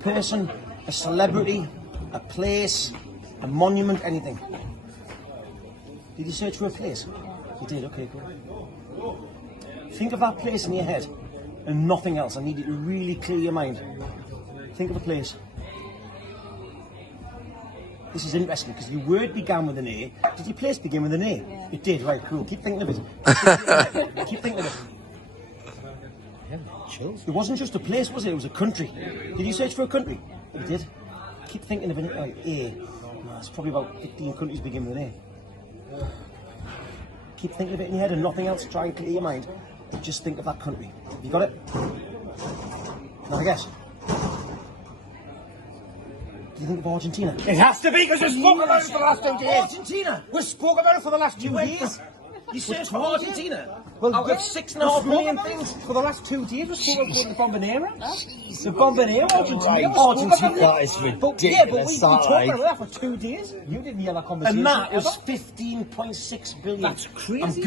person, a celebrity, a place, a monument, anything. Did you search for a place? You did, okay, cool. Think of that place in your head and nothing else. I need you to really clear your mind. Think of a place. This is interesting because your word began with an A. Did your place begin with an A? Yeah. It did, right, cool. Keep thinking of it. Keep thinking of it. Chills. It wasn't just a place, was it? It was a country. Did you search for a country? You did. Keep thinking of an A. No, it's probably about 15 countries begin with an A. Keep thinking of it in your head and nothing else. Try and clear your mind. Just think of that country. You got it? Now I guess. Do you think of Argentina? It has to be because we spoke about it for the last 2 days. Argentina! We spoke about it for the last 2 years. You searched for Argentina? Well, Out of 6.5 million things? For the last 2 days, we spoke about the Bombonera. The Bombonera, Argentina. Argentina. That is ridiculous. Yeah, but we talked that, about that for 2 days. You didn't hear that conversation. And that was ever. 15.6 billion. That's crazy. I'm good.